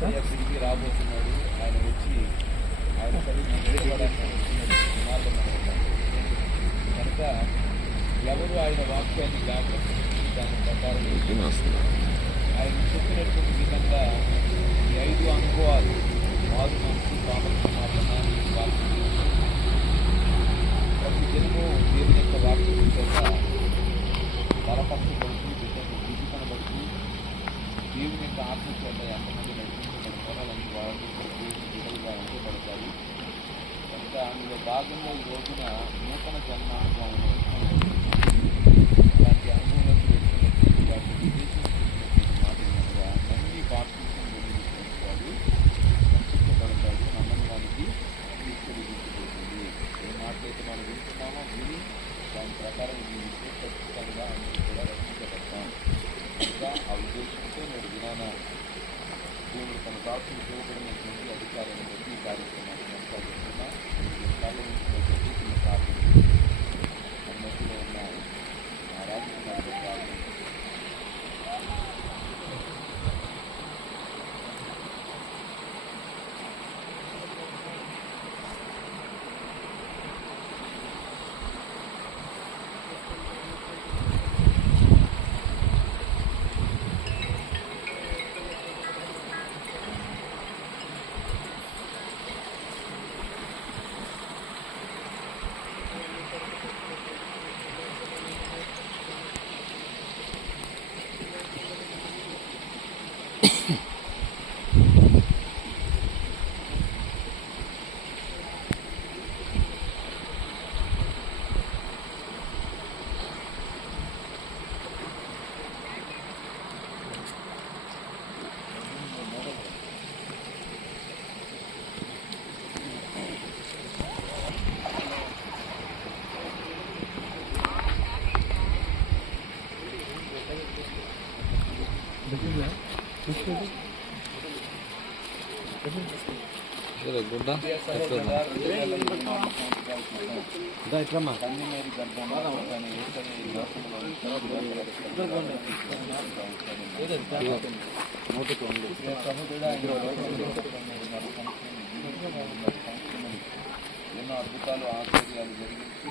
యేసయ్య తిరిగి రాబోతున్నాడు. ఆయన వచ్చి ఆయన మార్గం కనుక ఎవరు ఆయన వాక్యాన్ని జాగ్రత్త దాని ప్రకారం ఆయన చెప్పినటువంటి విధంగా ఈ 5 అనుభవాలు మారు మనసు పాపక్షమాపణ ప్రతి దినము దేవుని యొక్క వాక్యం చేత బలపరచబడుతూ విధితను బట్టి దేవుని యొక్క ఆత్మ చేత ఎంతమంది నడిపించబడతారో అలాంటి వాళ్ళు బిడ్డలుగా ఉంచబడతాయి. కనుక అందులో భాగంగా ఈ రోజున నూతన జన్మానుభవం అలాంటి అనుభవంలోకి వెళ్తున్నటువంటి వాటిని ఉద్దేశించినటువంటి మాట ఏమనగా నమ్మి బాప్తిసం పొందినటువంటి వాడు రక్షించబడతాడు, నమ్మని వానికి తీసుకెళ్ళిపోతుంది. ఏ మాటలైతే మనం వింటున్నామో విని దాని ప్రకారం జీవిస్తే ఖచ్చితంగా అందరూ కూడా రక్షించబడతాం. ఇంకా ఆ ఉద్దేశంతో నేడు దినాన దేవుడు తన దాసులు చేయబడినటువంటి అధికారాన్ని బట్టి ఈ కార్యక్రమాన్ని కొనసాగిస్తున్నా కాలం ఉంచినటువంటి చిన్న ప్రార్థన మధ్యలో ఉన్న ఆ రాజకుమారి ప్రార్థన. గుడ్డ ఇట్లమ్మా కన్నీరు ఎన్నో అద్భుతాలు ఆశ్చర్యాలు జరిగించి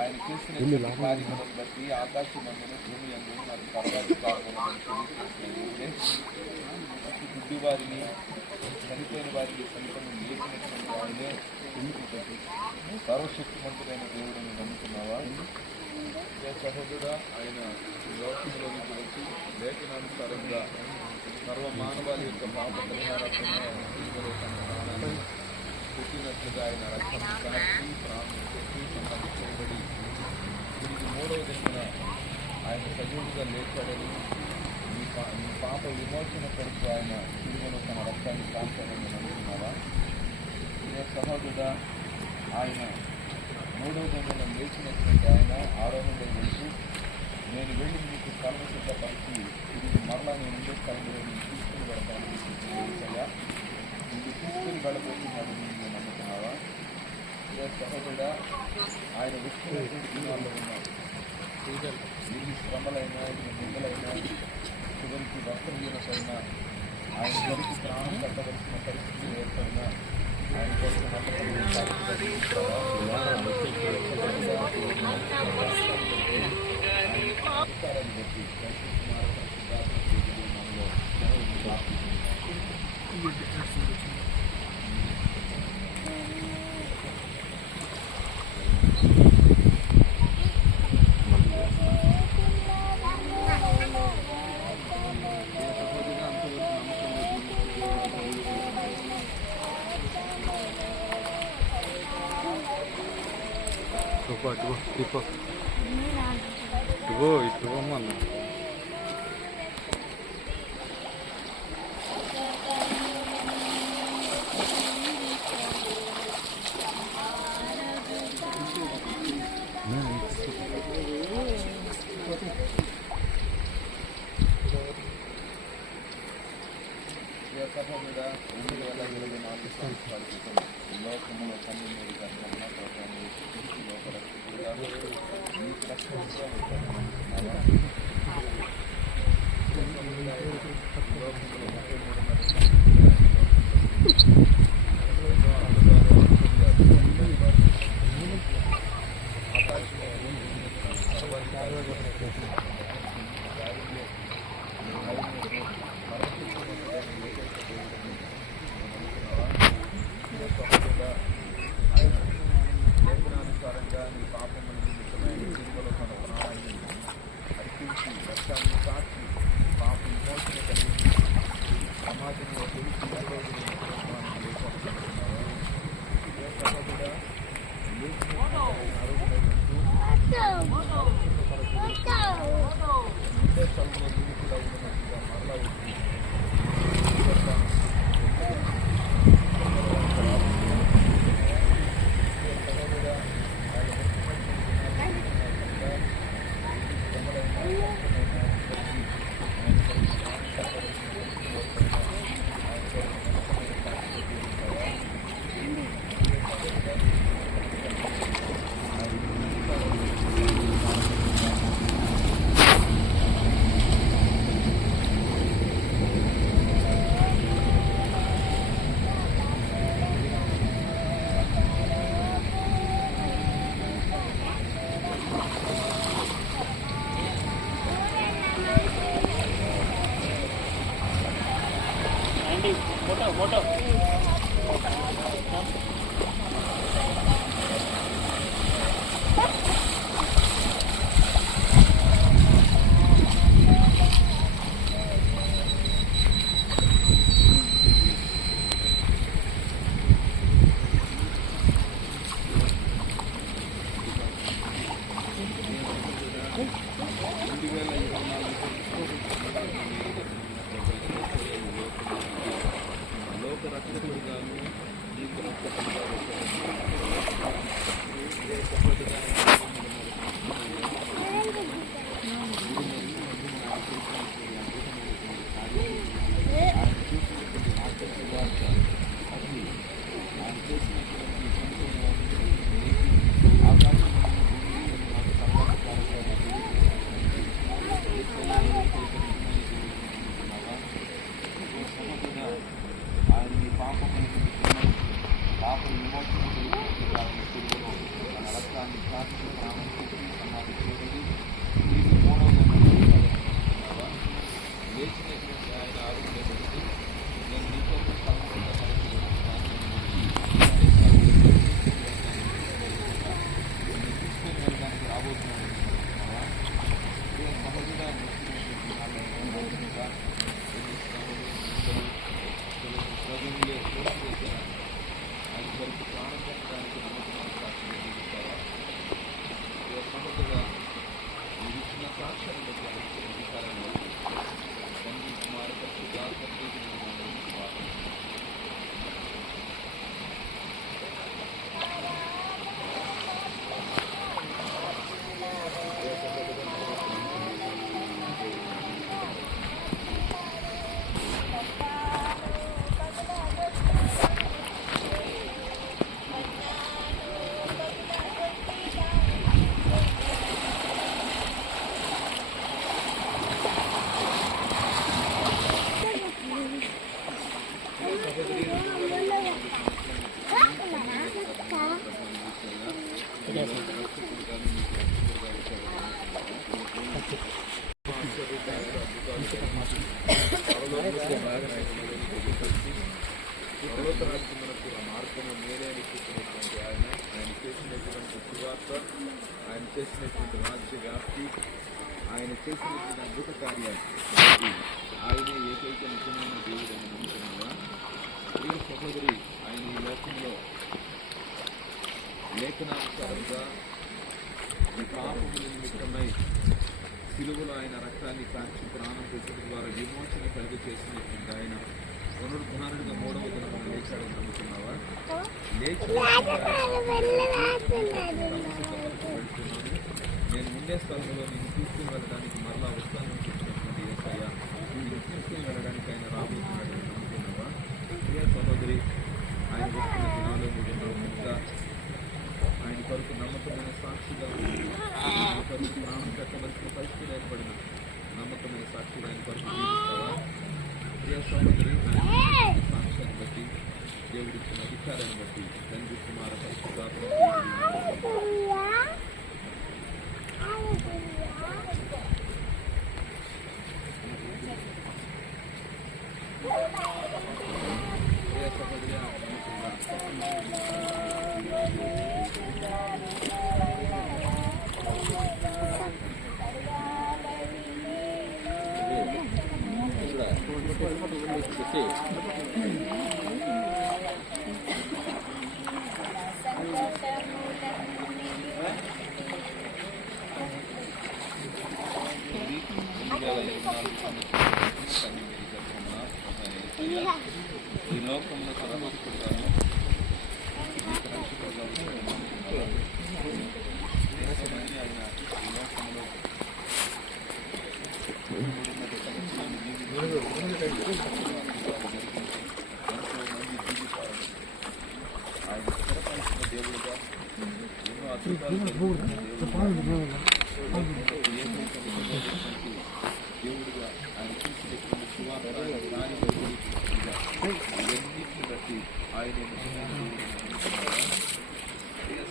ఆయన చేసిన కార్యక్రమం బట్టి ఆకాశం మందులు భూమి అందు నాకు పర్వాలేదు గుడ్డివారిని చనిపోయిన వారికి సైతం లేచినటువంటి ఆయనే సర్వశక్తిమంతుడైన దేవుడిని నమ్ముతున్నావా? సహోదరుడా, ఆయన లోకంలోనికి వచ్చి లేఖనానుసారంగా సర్వ మానవాళి యొక్క పాప పరిహారార్థమే పుట్టినట్లుగా ఆయన రక్షణ కాచి ప్రాణం పెట్టి సమాధి చేయబడి తిరిగి 3వ దినాన ఆయన సజీవుడిగా లేచాడని మీ పాప విమోచన కొరకు ఆయన తిరుగులో తన రక్తాన్ని కాల్చాడని నమ్ముతున్నావా? సహోదరుడా, ఆయన 3వ దినాన లేచినటువంటి ఆయన ఆరోగ్యంగా వెళ్తూ నేను వెళ్ళి మీకు స్థలం సిద్ధపరిచి తిరిగి మరలా నేను ఉండే స్థలంలో నేను తీసుకుని వెళ్తాను మీకు తీసుకుని వెళ్ళబోతున్నాడు నేను నమ్ముతున్నావా? సహోదరుడా, ఆయన వ్యక్తిగత జీవాల్లో ఉన్నాడు. ఎన్ని శ్రమలైనా ఎన్ని నిందలైనా చివరికి వస్త్రహీనతైనా ఆయన కొరకు ప్రాణం కట్టవలసిన పరిస్థితులు ఏర్పడినా ఆయన కొరకు అధికారాన్ని బట్టి itu mana? సహోదరుడా, 2024 సంవత్సరాల క్రితం లోకంలో కన్నీరు గర్భంగా మీకు రక్షణ లోకంలో 33 తన రక్తాన్ని కాచి ప్రాణం పెట్టి సమాధి చేయబడి తిరిగి మూడవ దినాన లేచినటువంటి ఆయన ఆరోగ్యపడితే నేను నీతో సమస్త కలిసి తీసుకొని వెళ్ళడానికి రాబోతున్నాను సహజంగా ప్రజలే ఆయన కొరకు ప్రాణం పెట్టడానికి నమ్మకం సాక్షిగా జీవిస్తావా సహజంగా మీరు ఇచ్చిన సాక్ష్యాన్ని బట్టి అధికారంలో తండ్రి కుమార పర్వతరాజ్యమునకు ఆ మార్గము నేనే చూసినటువంటి ఆయన చేసినటువంటి సువార్త, ఆయన చేసినటువంటి రాజ్య వ్యాప్తి, ఆయన చేసినటువంటి అద్భుత కార్యాలు ఆయనే ఏకైక నిజమైన దేవుడు అని నమ్ముతున్నావా? ప్రియ సహోదరి, ఆయన ఈ లోకంలో లేఖనానుసారంగా ఈ పాపముల నిమిత్తమై సిలువలో ఆయన రక్తాన్ని కాచి ప్రాణం పెట్టడం ద్వారా విమోచన కలిగి చేసినటువంటి ఆయన పునరుద్ధారణగా మూడవ దినమున లేచాడని నమ్ముతున్నావా? నేను ఉండే స్థలంలో నేను తీసుకుని వెళ్ళడానికి మరలా వస్తానని చెప్పినటువంటి యేసయ్య నేను తీసుకుని వెళ్ళడానికి ఆయన రాబోతున్నాడని నమ్ముతున్నావా? ప్రియ సహోదరి, ఆయన వస్తున్న దినాల్లో మీరు ఆయన కొరకు నమ్మకమైన సాక్షిగా ఆయన కొరకు ప్రాణం పెట్టవలసిన పరిస్థితి ఏర్పడిన నమ్మకమైన సాక్షిగా ఆయన కొరకు జీవిస్తావా? ప్రియ సహోదరి, ఆయన సాక్ష్యాన్ని బట్టి దేవుడిచ్చిన అధికారాన్ని బట్టి తండ్రి కుమార పరిశుద్ధాత్మ ప్రియ సహోదరి ఈ లోకంలో సర్వోత్పత్తులను ఆయన ఈ లోకంలో ఆయన స్థిరపరిచిన దేవుడుగా ఎన్నో అద్భుతాలు దేవుడుగా ఆయన చేసినటువంటి సువార్త ఇవన్నిటిని బట్టి ఆయన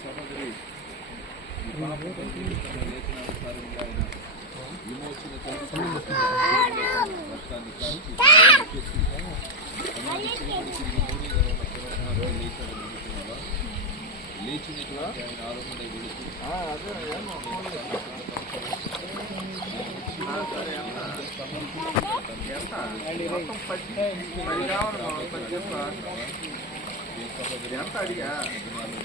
సహోదరి ఈ పాపం లేఖనానుసారంగా ఆయన విమోచన రక్తాన్ని కాల్చి లేచాడని నమ్ముతున్నావా? లేచినటువంటి ఆయన ఆరోగ్య వెళుతూ ఎంత అడిగా ప్రాణం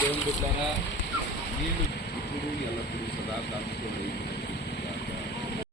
దేవుని బిడ్డారా నీళ్లు ఇప్పుడు ఎల్లప్పుడూ సదాకాలం తోడై